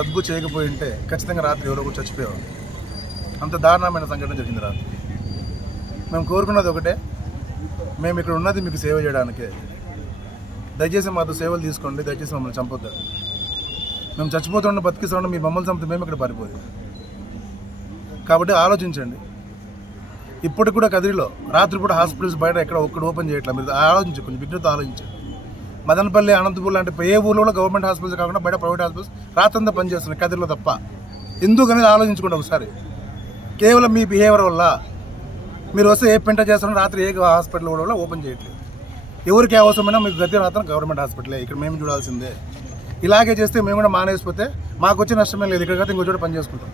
అదుపు చేయకపోయి ఉంటే ఖచ్చితంగా రాత్రి ఎవరో ఒకటి చచ్చిపోయేవారు అంత దారుణమైన సంఘటన జరిగింది రాత్రి. మేము కోరుకున్నది ఒకటే మేము ఇక్కడ ఉన్నది మీకు సేవ చేయడానికే. దయచేసి మాతో సేవలు తీసుకోండి దయచేసి మమ్మల్ని చంపొద్దు మేము చచ్చిపోతుండ బతికిస్తుండ మీ మమ్మల్ని చంపితే మేము ఇక్కడ పారిపోదు. కాబట్టి ఆలోచించండి. ఇప్పటికి కూడా కదిరిలో రాత్రిపూట హాస్పిటల్స్ బయట ఎక్కడ ఒక్కడు ఓపెన్ చేయట్లేదు. మీరు ఆలోచించు కొంచెం బిడ్డతో ఆలోచించండి. మదనపల్లి అనంతపూర్ లాంటి ఏ ఊర్లో కూడా గవర్నమెంట్ హాస్పిటల్స్ కాకుండా బయట ప్రైవేట్ హాస్పిటల్స్ రాత్రంతా పనిచేస్తున్నాయి కదిరిలో తప్ప. ఎందుకనేది ఆలోచించుకోండి ఒకసారి. కేవలం మీ బిహేవియర్ వల్ల. మీరు వస్తే ఏ పెంట చేస్తున్నా రాత్రి ఏ హాస్పిటల్ కూడా ఓపెన్ చేయట్లేదు. ఎవరికి అవసరమైనా మీకు గతి రాత్రం గవర్నమెంట్ హాస్పిటలే. ఇక్కడ మేము చూడాల్సిందే. ఇలాగే చేస్తే మేము కూడా మానేసిపోతే మాకు వచ్చే నష్టమే లేదు. ఇక్కడ ఇంకో చోట పని చేసుకుంటాం.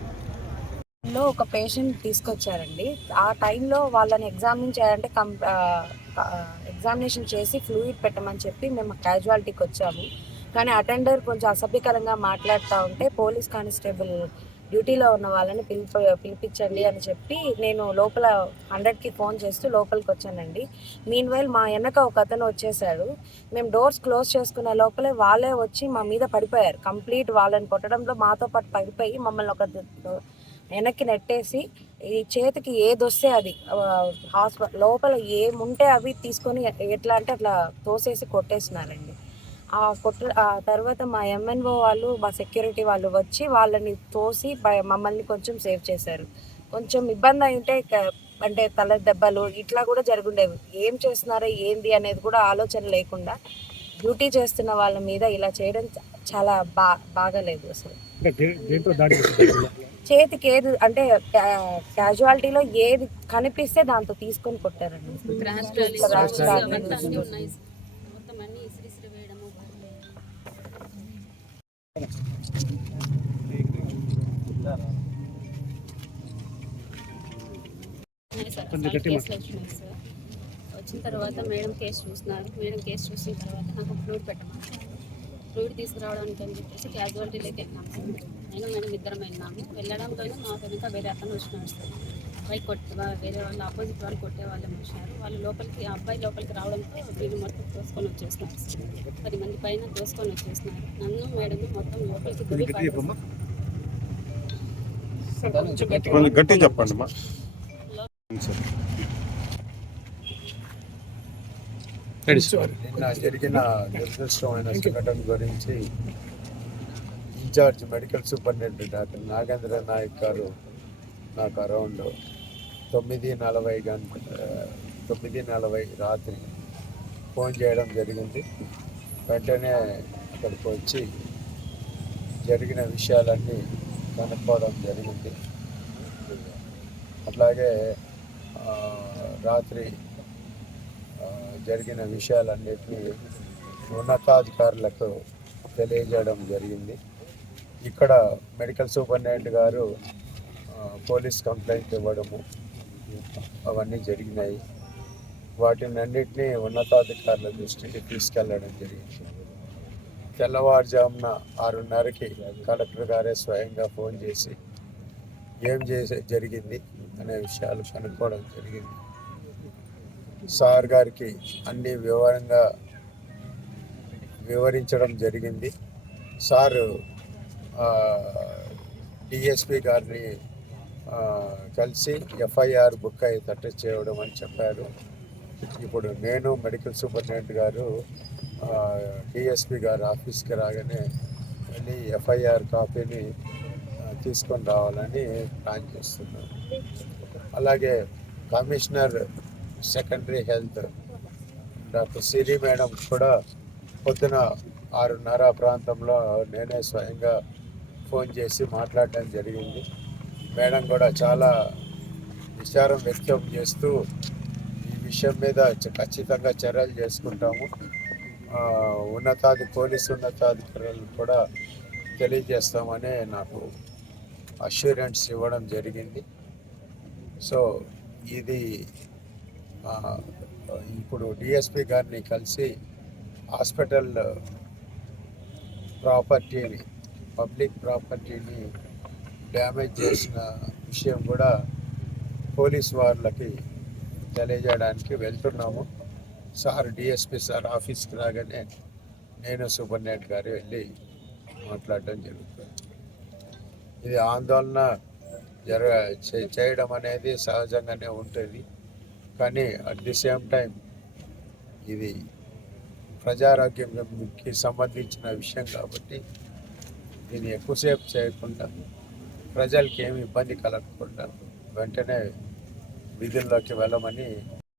లో ఒక పేషెంట్ తీసుకొచ్చారండి. ఆ టైంలో వాళ్ళని ఎగ్జామిన్ చేయాలంటే కం ఎగ్జామినేషన్ చేసి ఫ్లూయిడ్ పెట్టమని చెప్పి మేము క్యాజువాలిటీకి వచ్చాము. కానీ అటెండర్ కొంచెం అసభ్యకరంగా మాట్లాడుతూ ఉంటే పోలీస్ కానిస్టేబుల్ డ్యూటీలో ఉన్న వాళ్ళని పిలిపి పిలిపించండి అని చెప్పి నేను లోపల హండ్రెడ్కి ఫోన్ చేస్తూ లోపలికి వచ్చానండి. మీన్ వైల్ మా వెనక ఒక అతను వచ్చేసాడు. మేము డోర్స్ క్లోజ్ చేసుకునే లోపలే వాళ్ళే వచ్చి మా మీద పడిపోయారు. కంప్లీట్ వాళ్ళని కొట్టడంలో మాతో పాటు పడిపోయి మమ్మల్ని ఒక వెనక్కి నెట్టేసి ఈ చేతికి ఏది వస్తే అది. హాస్పిటల్ లోపల ఏముంటే అవి తీసుకొని ఎట్లా అంటే అట్లా తోసేసి కొట్టేసినారండి. ఆ కొట్ట ఆ తర్వాత మా ఎంఎన్ఓ వాళ్ళు మా సెక్యూరిటీ వాళ్ళు వచ్చి వాళ్ళని తోసి మమ్మల్ని కొంచెం సేవ్ చేశారు. కొంచెం ఇబ్బంది అయితే క- అంటే తల దెబ్బలు ఇట్లా కూడా జరుగుండేవి. ఏం చేస్తున్నారో ఏంది అనేది కూడా ఆలోచన లేకుండా డ్యూటీ చేస్తున్న వాళ్ళ మీద ఇలా చేయడం చాలా బా బాగాలేదు అసలు. చేతికి ఏది అంటే క్యాజువాలిటీలో ఏది కనిపిస్తే దాంతో తీసుకొని కొట్టారండి. వచ్చిన తర్వాత మేడం కేసు చూస్తున్నారు. మేడం కేసు చూసిన తర్వాత నాకు ఫ్లూయిడ్ పెట్టమన్నారు ఫ్లూయిడ్ తీసుకురావడానికి అని చెప్పేసి క్యాజువాలిటీలోకి వెళ్ళాము సార్ నేను మేడం ఇద్దరం వెళ్ళాము. వెళ్ళడంతోనే మా వెనుక వేరే అతను వచ్చినాడు. సార్ బైక్ కొట్టి వా- వేరే వాళ్ళు ఆపోజిట్ వాళ్ళు కొట్టే వాళ్ళు వచ్చినారు వాళ్ళు లోపలికి ఆ అబ్బాయి లోపలికి రావడంతో వీళ్ళు మొత్తం తోసుకొని వచ్చేస్తున్నారు. పది మంది పైన తోసుకొని వచ్చేస్తున్నారు నన్ను మేడం మొత్తం లోపలికి గట్టి చెప్పండి నిన్న జరిగిన దురదృష్టమైన సంఘటన గురించి in charge medical superintendent doctor Nagendra Nayak గారు నాకు అరౌండ్ తొమ్మిది నలభై గంట తొమ్మిది నలభై రాత్రి ఫోన్ చేయడం జరిగింది. వెంటనే అక్కడికి వచ్చి జరిగిన విషయాలన్నీ కనుక్కోవడం జరిగింది. అట్లాగే రాత్రి జరిగిన విషయాలన్నిటినీ ఉన్నతాధికారులకు తెలియజేయడం జరిగింది. ఇక్కడ మెడికల్ సూపరింటెండెంట్ గారు పోలీస్ కంప్లైంట్ ఇవ్వడము అవన్నీ జరిగినాయి. వాటిని అన్నింటినీ ఉన్నతాధికారుల దృష్టికి తీసుకెళ్ళడం జరిగింది. తెల్లవారుజామున ఆరున్నరకి కలెక్టర్ గారే స్వయంగా ఫోన్ చేసి ఏం చేసే జరిగింది అనే విషయాలు కనుక్కోవడం జరిగింది. సార్ గారికి అన్ని వివరంగా వివరించడం జరిగింది. సారు డిఎస్పి గారిని కలిసి ఎఫ్ఐఆర్ బుక్ అయి తట్టు చేయడం అని చెప్పారు. ఇప్పుడు నేను మెడికల్ సూపరింటెండెంట్ గారు డిఎస్పి గారు ఆఫీస్కి రాగానే వెళ్ళి ఎఫ్ఐఆర్ కాపీని తీసుకొని రావాలని ప్లాన్ చేస్తున్నాను. అలాగే commissioner secondary health doctor Siri madam కూడా పొద్దున ఆరున్నర ప్రాంతంలో నేనే స్వయంగా ఫోన్ చేసి మాట్లాడడం జరిగింది. మేడం కూడా చాలా విచారం వ్యక్తం చేస్తూ ఈ విషయం మీద చ- ఖచ్చితంగా చర్యలు చేసుకుంటాము. ఉన్నతాది ఉన్నతాధి పోలీసు ఉన్నతాధికారులు కూడా తెలియజేస్తామని నాకు అష్యూరెన్స్ ఇవ్వడం జరిగింది. సో ఇది ఇప్పుడు డిఎస్పి గారిని కలిసి హాస్పిటల్ ప్రాపర్టీని పబ్లిక్ ప్రాపర్టీని డ్యామేజ్ చేసిన విషయం కూడా పోలీస్ వాళ్ళకి తెలియజేయడానికి వెళ్తున్నాము. సార్ డిఎస్పి సార్ ఆఫీస్కి రాగానే నేను సూపరింటెండెంట్ గారు వెళ్ళి మాట్లాడడం జరుగుతుంది. ఇది ఆందోళన జరగ చేయడం అనేది సహజంగానే ఉంటుంది. కానీ అట్ ది సేమ్ టైం ఇది ప్రజారోగ్యంకి సంబంధించిన విషయం కాబట్టి దీన్ని ఎక్కువసేపు చేయకుండా ప్రజలకి ఏమి ఇబ్బంది కలగకుండా వెంటనే విధుల్లోకి వెళ్ళమని